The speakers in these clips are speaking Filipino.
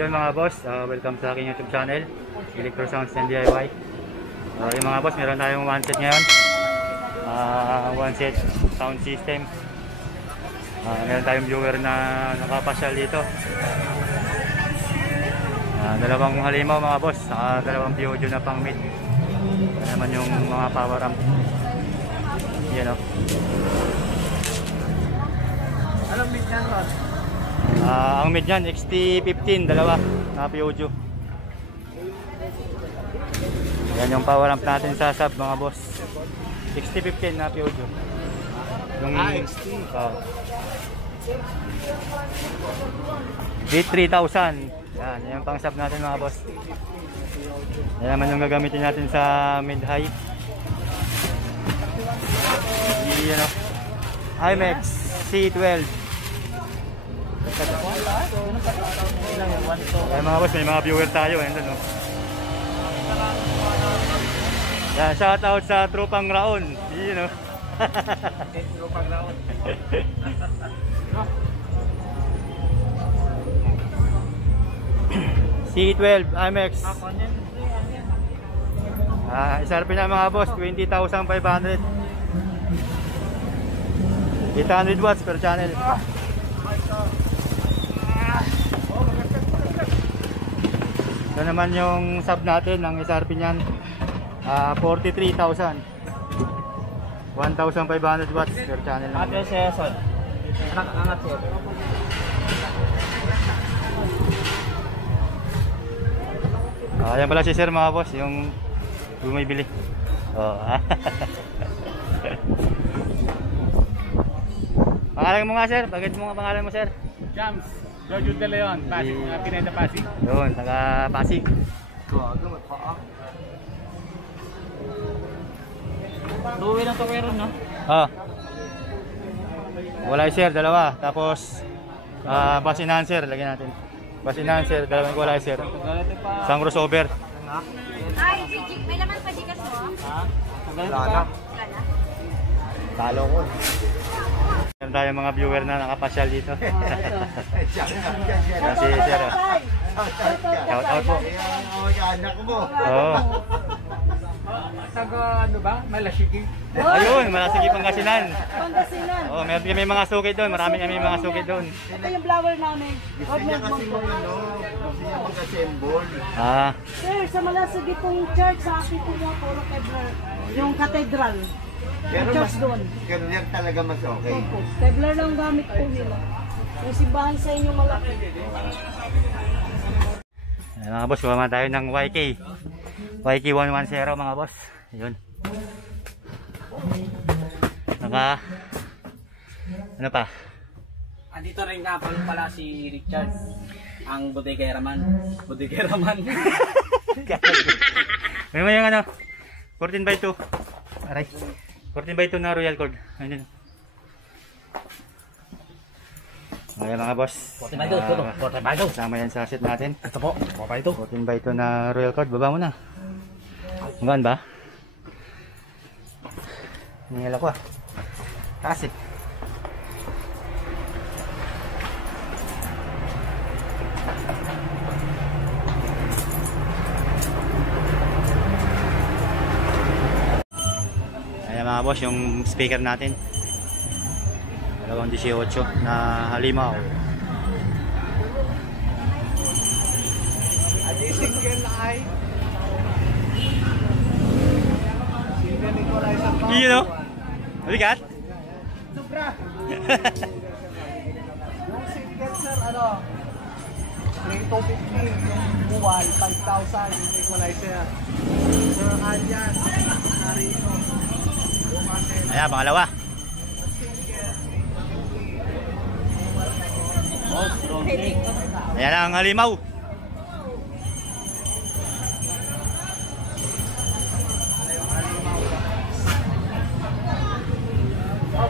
Yun mga boss, welcome sa aking YouTube channel, Electro Sounds and DIY. Yung mga boss, meron tayong one set ngayon, one set sound system. Meron tayong viewer na nakapasyal dito. Dalawang halimaw mga boss, saka dalawang Peugeot na pang mid. Naman yung mga power amp. Yan o. Anong mid yan, Rod? Ang mid yan, XT15, dalawa na Peugeot. Yan yung power amp natin sa sub mga boss. XT15 na Peugeot. Yung XT. V3000. Yan yung pang sub natin mga boss. Yan naman yung gagamitin natin sa mid-high. Yan o. IMAX C12. Yan mga boss, may mga viewer tayo. Yan doon o. Yan, shout out sa Tropang Raon. Yan o. Tropang Raon. C12 IMAX. Isarapin na mga boss, 20,500. 800 watts per channel. Ito naman yung sub natin ng SRP niyan, 43,000. 1,500 watts per channel. Ate Seson. Angat siya. Ayan pala si sir mga boss, yung bumibili. Pangalan mo nga sir, bakit mo nga pangalan mo sir? Jams, Jojo De Leon, Pasig, Pineda Pasig. Yun, taga Pasig. Luwi ng tuweron, no? Wala sir, dalawa. Tapos bass enhancer, lagyan natin. Bass enhancer, dalawang equalizer. Isang crossover. Ay, si Jig, may laman pa Jikas mo? Ha? Wala na? Talo ko. Meron tayong mga viewer na nakapasyal dito. Kasi sir, shout out po. Anak mo. Oo. Taga ano ba? Malasigi. Ayun, Malasigi Pangasinan. Pangasinan. Oo, meron kami mga sukit doon. Marami kami mga sukit doon. Ito yung flower namin. Huwag mo Mag-assemble. Sir, sa Malasigi pong church, sa akin po yung puro Kevlar. Yung cathedral. Pero Church mas doon. Kevlar talaga mas okay. Opo. Kevlar lang gamit po nila. Yung simbahan sa inyo malaki. Ayan, mga boss, kuha tayo ng YK. YK 110 mga boss. Yun. Ano pa? Andito rin nga pala si Richard, ang Bodegeraman. Bodegeraman. May yung ano, 14x2. Aray. 14x2 na Royal Cord. Ayun. Ayan mga boss. 14x2. Kasama yan sa set natin. Ito po, 14x2. 14x2 na Royal Cord. Baba mo na. Hanggaan ba? Ningil ako Kasi ayan mga boss, yung speaker natin 218 na halimaw. Single ay You know? Mabigat? Sobra. Yung single sir, ano? 3,250 yung buwal, 5,000 yung equalizer. Sir, andyan. Narito. Ayan, pangalawa. Ayan ang halimaw.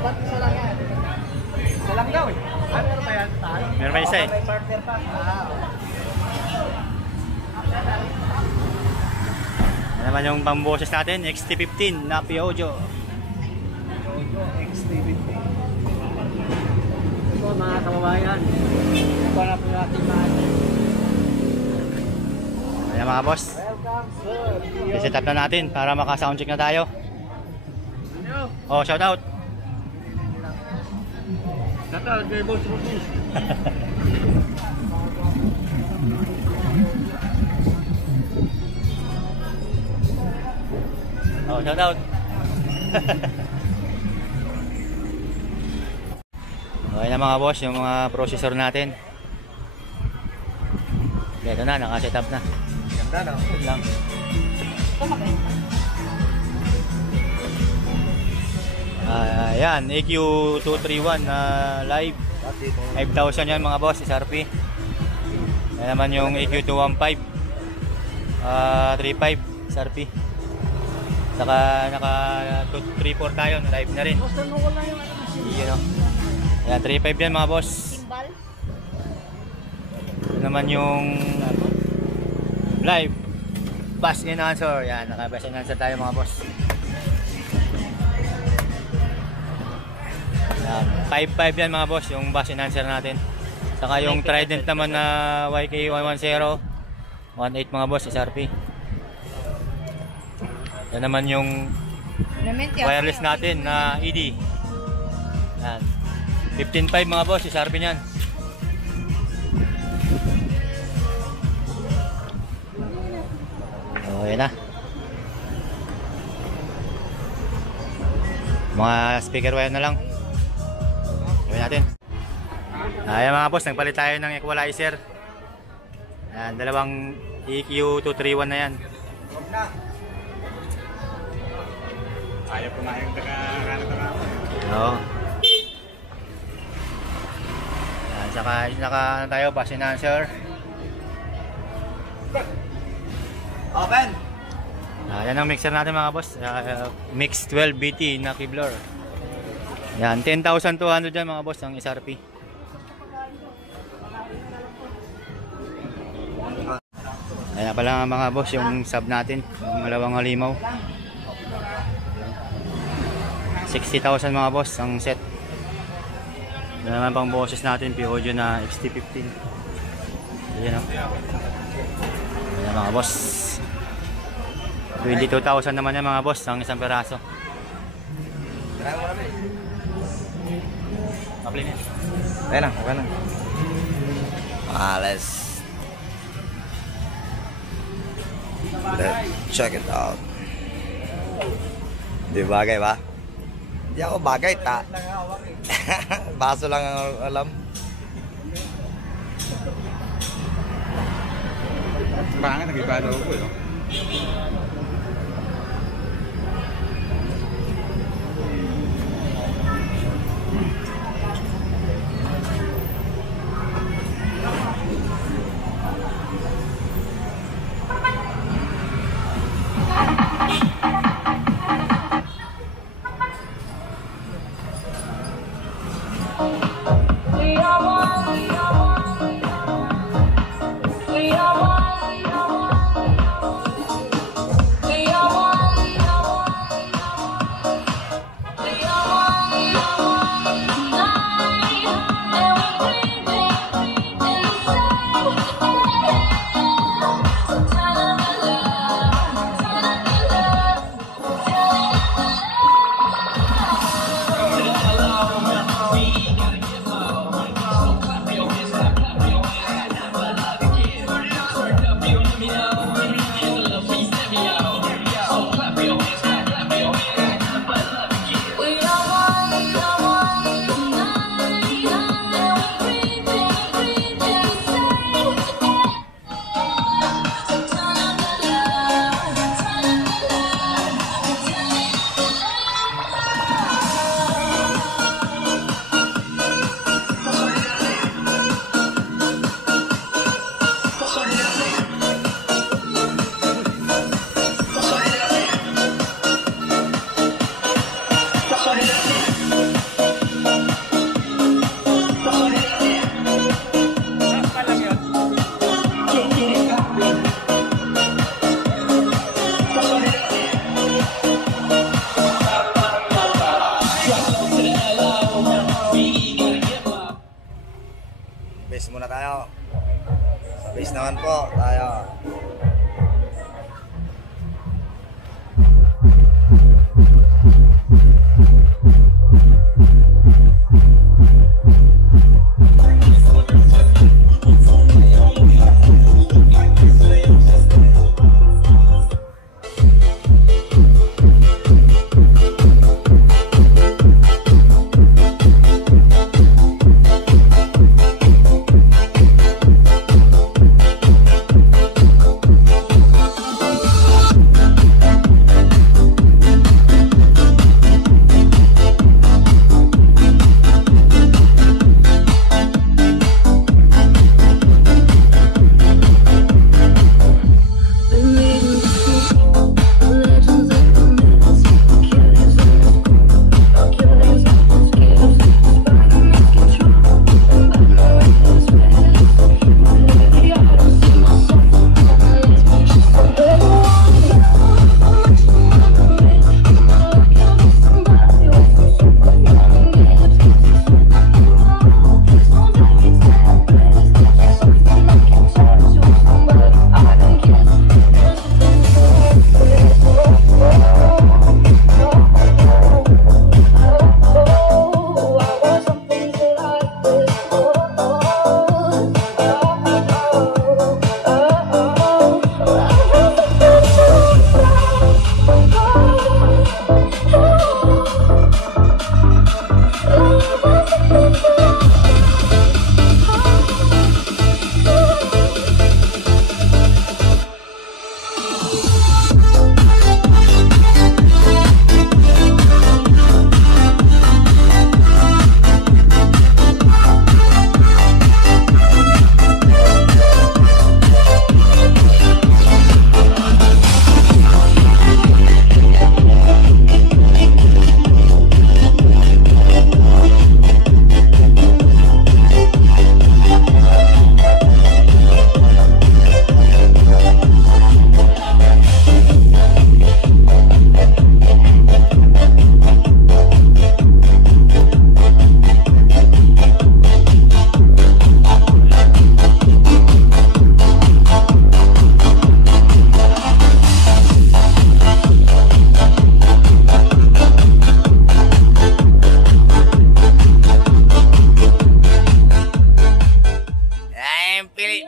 Ba't isa lang yan? Isa lang daw eh. Meron pa yan? Meron pa isa eh. May partner pa. Ayan naman yung pamboses natin, XT15 na Peugeot. XT15. Ito mga kababayan, ito na po natin mga boss. I-set up na natin para maka-soundcheck na tayo. Oh, shout out. Natal kay Boss Rudy. Oh, shout out. Okay na mga boss, yung mga processor natin. Ito na, naka-set up na. Ganda, no? Good lang. Ayan, EQ231 na live. 5,000 yan mga boss, SRP. Ayan naman yung EQ215 3.5 SRP. Saka naka 234 tayo, live na rin. Yun o. Ayan, 3.5 yan mga boss. Timbal. Ito naman yung live bass enhancer. Yan, naka bass enhancer tayo mga boss. Yan, 5.5 yan mga boss, yung bass enhancer natin. Saka yung Trident naman na YK110 1.8 mga boss, SRP. Yan naman yung wireless natin na ED. Yan, 15.5 mga boss, SRP nyan. So, yan na. Mga speaker wire na lang. Gawin natin. Ayan mga boss, nagpalit tayo ng equalizer. Ayan, dalawang EQ231 na yan. Ayaw ko na yung taga-kanata. Oo. Ayan, saka naka ano tayo, bass enhancer. Open! Yan ang mixer natin mga boss. Mix 12 BT na Kevlar. Yan, 10,200 yan mga boss ang SRP. Ayan pala mga boss yung sub natin, yung malawang halimaw. 60,000 mga boss ang set. Yan naman pang boses natin, P-Audio na XT15. Ayan o. Ayan mga boss. 22,000 naman yan mga boss ang isang peraso. Mapli na. Ayan na, okay na. Let's check it out. Di bagay ba? Di ako bagay, ta. Baso lang ang alam. Bakit nag-iba daw ko yun? Base muna tayo. Sa base naman po tayo.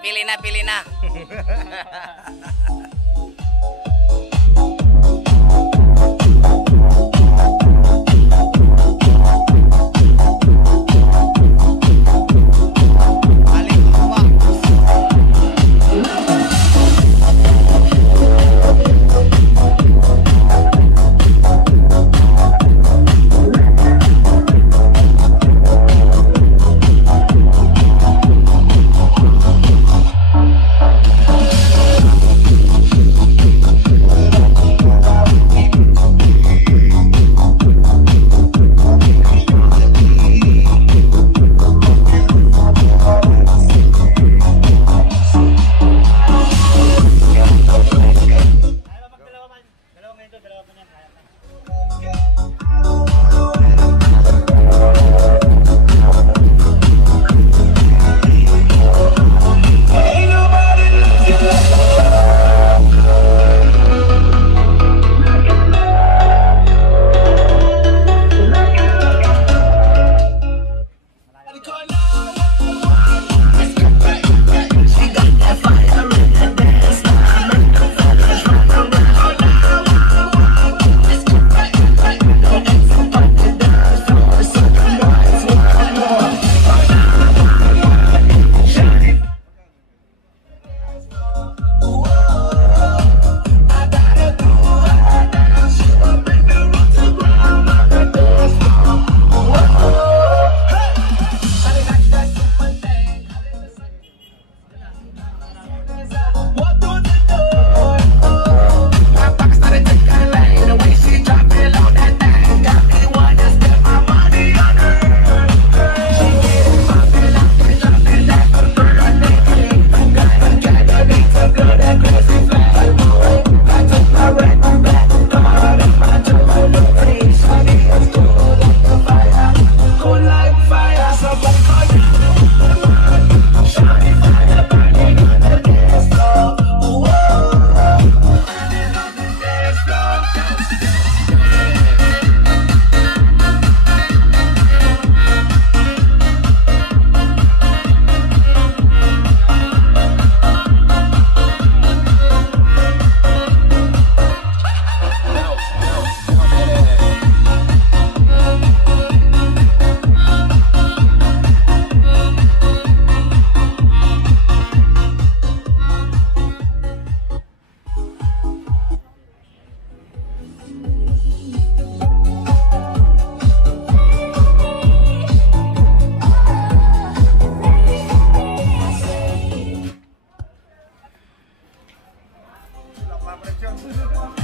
Pili na, pili na.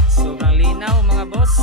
Sobrang linaw mga boss.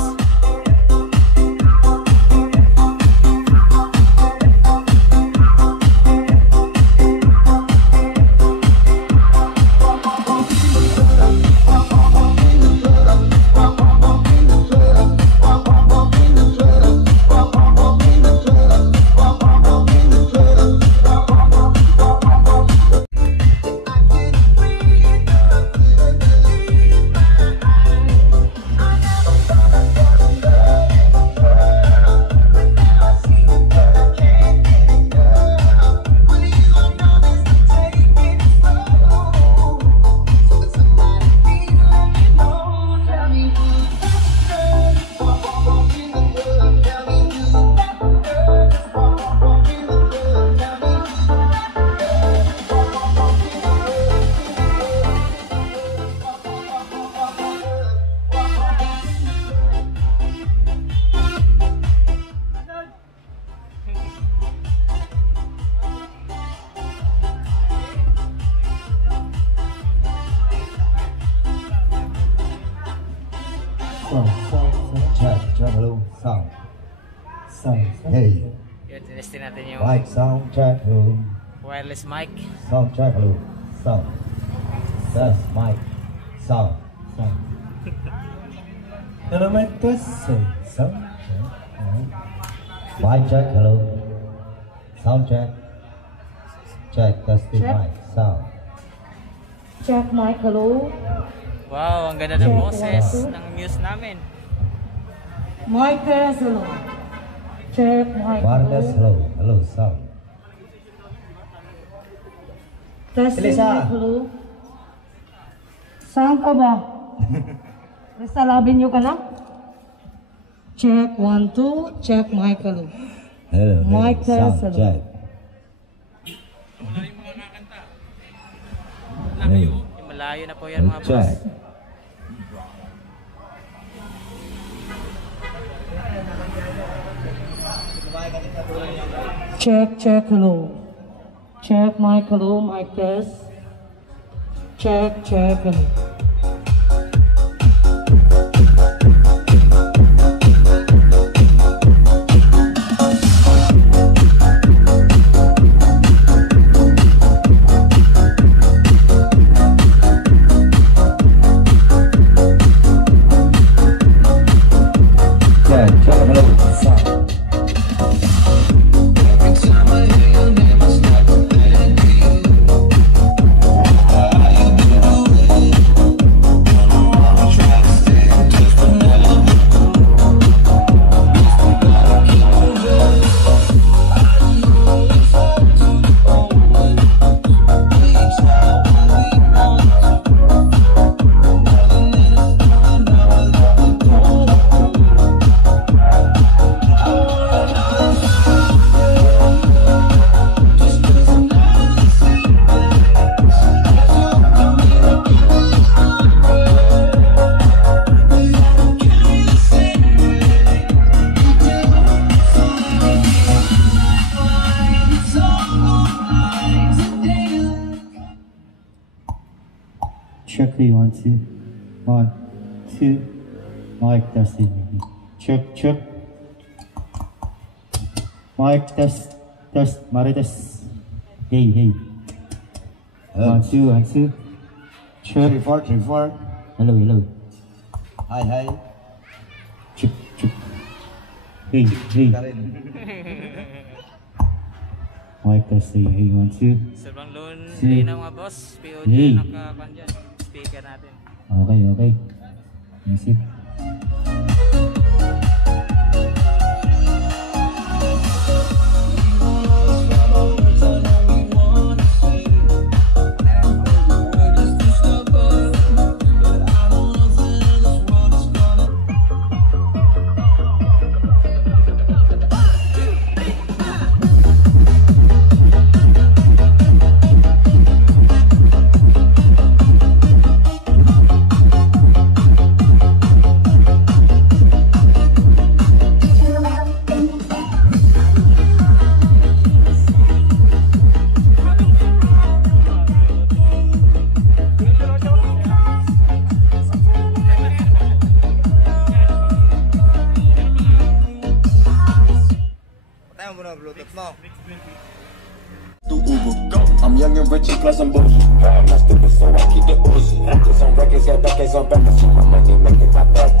Check, hello, sound. Hey, Yun, tinestin natin yung mic, sound, check, hello. wireless mic. Sound, check, hello, sound. Test, mic, sound. Hello, mic, test, sound, check, hello. Mic, check, hello. Sound, check. Check, testing, Check. mic, sound. Check mic, hello. Wow, ang ganda ng boses ng muse namin. Mic test, hello. Check mic, Wireless, hello. hello, hello, sound. Testing Elisa. my clue. Saan ka ba? Nasa labi niyo ka na? Check 1, 2. Check my clue. Hello. Mic test. Sound check. Hey. Malayo na po yan mga boss. Check. Check hello. Check my clue, mic test. Check hello. Check. Check. Hello. Sound. Check 3, 1, 2. 1, 2. Mic testing. Check. Mic test. Marites. Hey. 1, 2, 1, 2. Check. 3, 4, 3, 4. Hello. Hi. Check. Hey. Karin. Mic testing. Hey, 1, 2. Sobrang Si- linaw mga boss. POG Hey. nakakuan dyan. Speaker natin. Okay. Music. Tayo mo na Bluetooth mo. I'm young and rich and plus I'm bougie. I'm not stupid, so I keep the Uzi. Actors on records, got decades on back. I see my money making my back.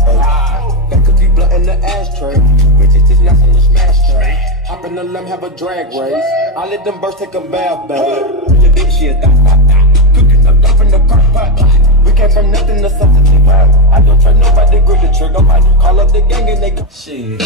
That could be blunt in the ashtray. Bitches just not on the smash tray. Hop in the limb, have a drag race. I let them birds take a bath, babe. Your bitch shit, stop. Cooking up dope in the crock pot. We came from nothing to something. I don't trust nobody, grip the trigger. Nobody call up the gang and they go shit.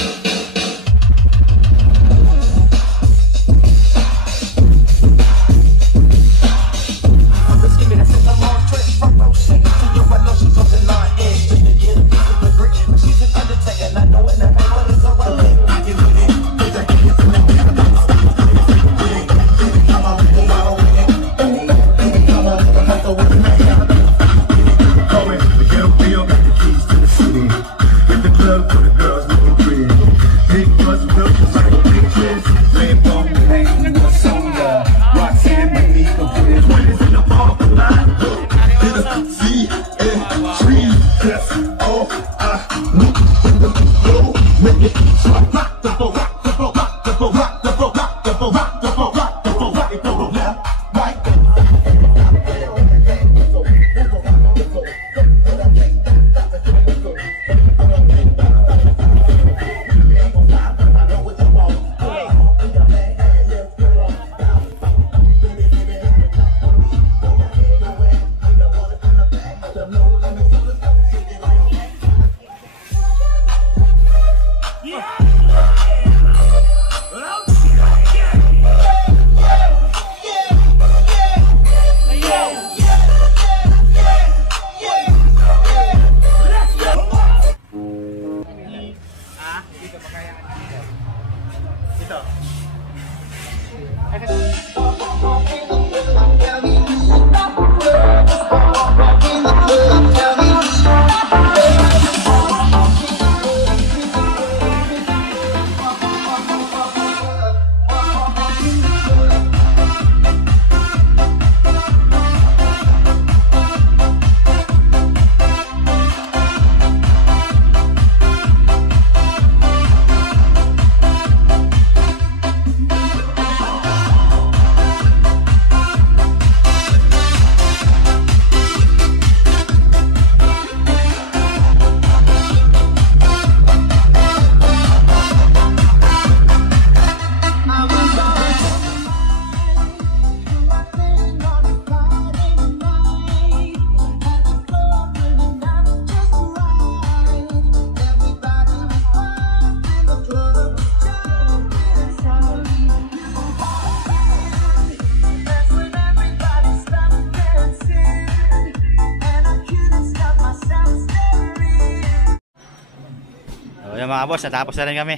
So yung mga boss, natapos na rin kami.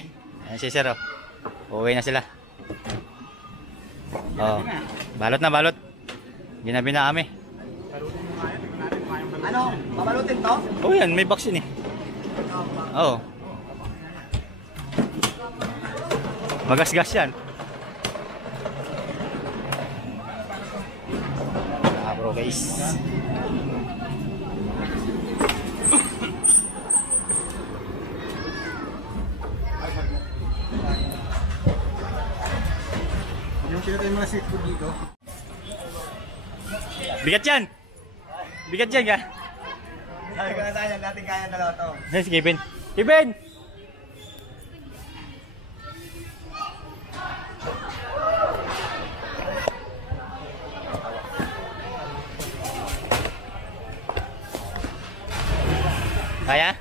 Ayan si Sir, oh. Uuwi na sila. Oh, balot na balot. Ginabi na kami. Ano? Babalutin to? Oh yan, may box yun eh. Oo. Magasgas yan. Ah bro guys. Yung pinatay mga seafood dito. Bigat yan! Bigat yan ka! Sabi ko na tayo, natin kaya dalawa to. Yes, Kevin. Kevin! Kaya?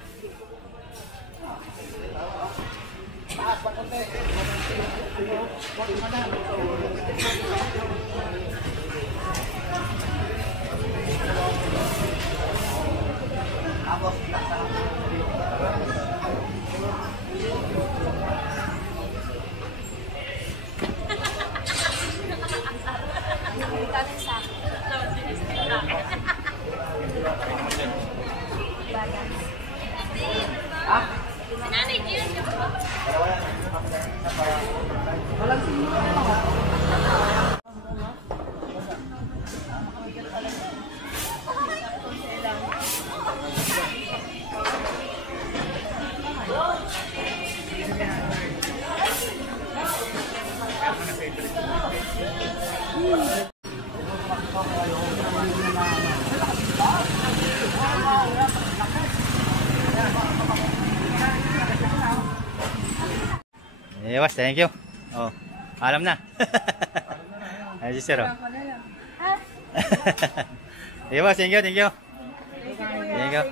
Yes, thank you. Oh, alam na. Ay, si Sir. Oh. Yes, thank you, thank you. Thank you.